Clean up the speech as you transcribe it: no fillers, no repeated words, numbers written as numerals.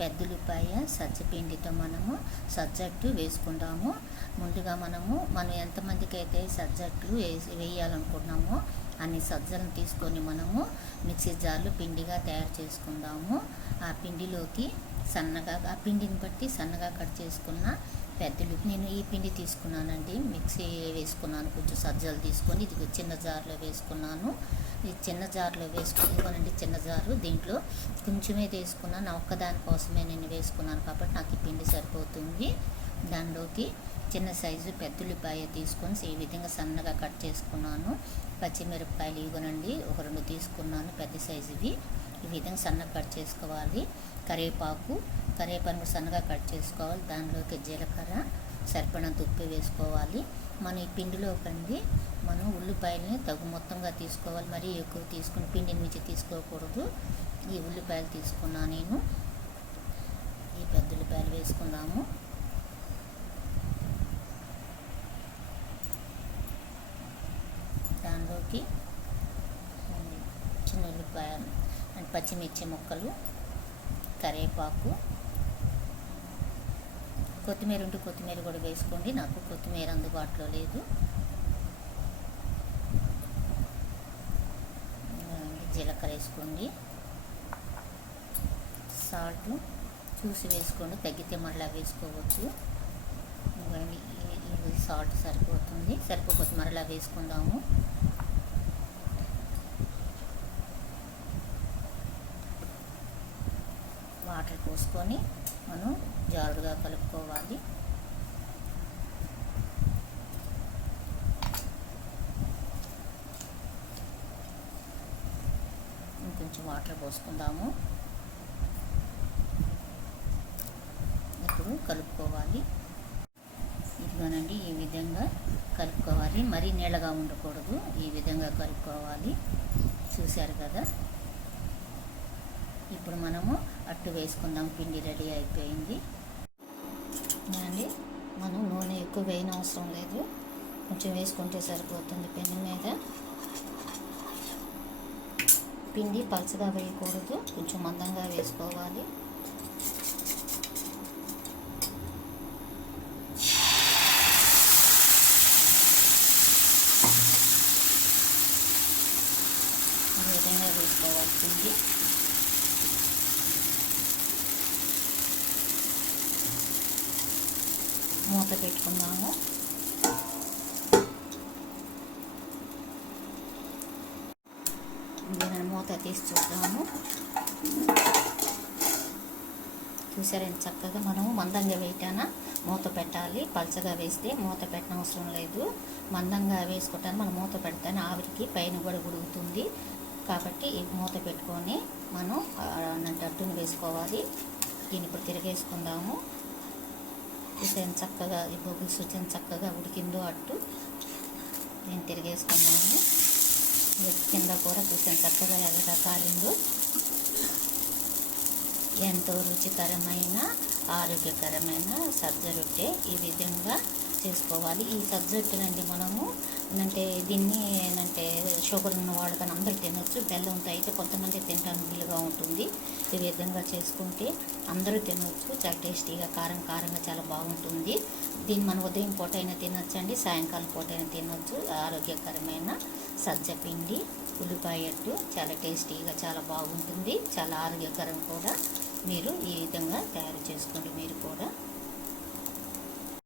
పెద్దలుపాయ సజ్జపిండితో మనము సజ్జట్టు వేసుకుందాము. ముందుగా మనం ఎంతమందికి అయితే సజ్జట్లు వేయాలనుకున్నామో అన్ని సజ్జలను తీసుకొని మనము మిక్సీ జార్లో పిండిగా తయారు చేసుకుందాము. ఆ పిండిలోకి ఆ పిండిని బట్టి సన్నగా కట్ చేసుకున్న నేను ఈ పిండి తీసుకున్నానండి. మిక్సీ వేసుకున్నాను, కొంచెం సజ్జలు తీసుకొని ఇది చిన్న జార్లో వేసుకున్నాను. ఈ చిన్న జార్లో వేసుకున్నానండి, చిన్న జారు. దీంట్లో కొంచెమే వేసుకున్నాను, ఒక్కదాని కోసమే నేను వేసుకున్నాను కాబట్టి నాకు ఈ పిండి సరిపోతుంది. దానిలోకి చిన్న సైజు పెద్దలుపాయ తీసుకొని ఈ విధంగా సన్నగా కట్ చేసుకున్నాను. పచ్చిమిరపకాయలు ఇవ్వనండి, ఒక 2 తీసుకున్నాను పెద్ద సైజువి. ఈ విధంగా సన్నగా కట్ చేసుకోవాలి. కరివేపాకు సన్నగా కట్ చేసుకోవాలి. దానిలోకి జీలకర్ర, సరిపడినంత ఉప్పు వేసుకోవాలి. మనం ఈ పిండిలోకండి మనం ఉల్లిపాయలని మొత్తంగా తీసుకోవాలి. మరీ ఎక్కువ తీసుకుని పిండిని మించి తీసుకోకూడదు. ఈ ఉల్లిపాయలు తీసుకున్నా నేను. ఈ పెద్ద ఉల్లిపాయలు వేసుకుందాము. దానిలోకి చిన్న ఉల్లిపాయ అండ్ పచ్చిమిర్చి ముక్కలు, కరివేపాకు, కొత్తిమీర కూడా వేసుకోండి. నాకు కొత్తిమీర అందుబాటులో లేదు. జీలకర్ర వేసుకోండి. సాల్ట్ చూసి వేసుకోండి, తగ్గితే మళ్ళీ వేసుకోవచ్చు. సాల్ట్ సరిపోకపోతే మరలా వేసుకుందాము. వాటర్ పోసుకొని మనం జారుడుగా కలుపుకోవాలి. ఇంకొంచెం వాటర్ పోసుకుందాము. ఇప్పుడు కలుపుకోవాలి. ఇదిగోనండి, ఈ విధంగా కలుపుకోవాలి. మరీ నీళ్ళగా ఉండకూడదు, ఈ విధంగా కలుపుకోవాలి. చూశారు కదా. ఇప్పుడు మనము అట్టు వేసుకుందాం. పిండి రెడీ అయిపోయింది అండి. మనం నూనె ఎక్కువ వేయని అవసరం లేదు, కొంచెం వేసుకుంటే సరిపోతుంది. పెన్ను మీద పిండి పలచగా వేయకూడదు, కొంచెం మందంగా వేసుకోవాలి. ఈ విధంగా వేసుకోవాలి పిండి. మూత పెట్టుకుందాము. నేను మూత తీసి చూద్దాము. చూసారా ఎంత చక్కగా. మనము మందంగా వేయటాన మూత పెట్టాలి, పలచగా వేస్తే మూత పెట్టనవసరం లేదు. మందంగా వేసుకుంటాను మనం మూత పెడతాను, ఆవిరికి పైన కూడా ఉడుకుతుంది. కాబట్టి ఈ మూత పెట్టుకొని మనం అట్టును వేసుకోవాలి. దీన్ని ఇప్పుడు తిరిగేసుకుందాము. ఎంత చక్కగా ఈ బొగ్గులు ఎంత చక్కగా ఉడికిందో అట్టు. నేను తిరిగేసుకున్నాను. కింద కూడా చూసాను చక్కగా ఎలా కాలిందో. ఎంతో రుచికరమైన ఆరోగ్యకరమైన సజ్జ రొట్టె ఈ విధంగా చేసుకోవాలి. ఈ సజ్జ రొట్టెనండి మనము దీన్ని షుగర్ ఉన్న వాళ్ళు కానీ అందరూ తినొచ్చు. బెల్లంతో అయితే కొంతమంది తినడానికి వీలుగా ఉంటుంది. ఈ విధంగా చేసుకుంటే అందరూ తినవచ్చు. చాలా టేస్టీగా కారంగా చాలా బాగుంటుంది. దీన్ని మనం ఉదయం పూట అయినా తినొచ్చండి, సాయంకాలం పూట అయినా తినొచ్చు. ఆరోగ్యకరమైన సజ్జ పిండి ఉల్లిపాయ అట్టు చాలా టేస్టీగా చాలా బాగుంటుంది, చాలా ఆరోగ్యకరం కూడా. మీరు ఈ విధంగా తయారు చేసుకోండి మీరు.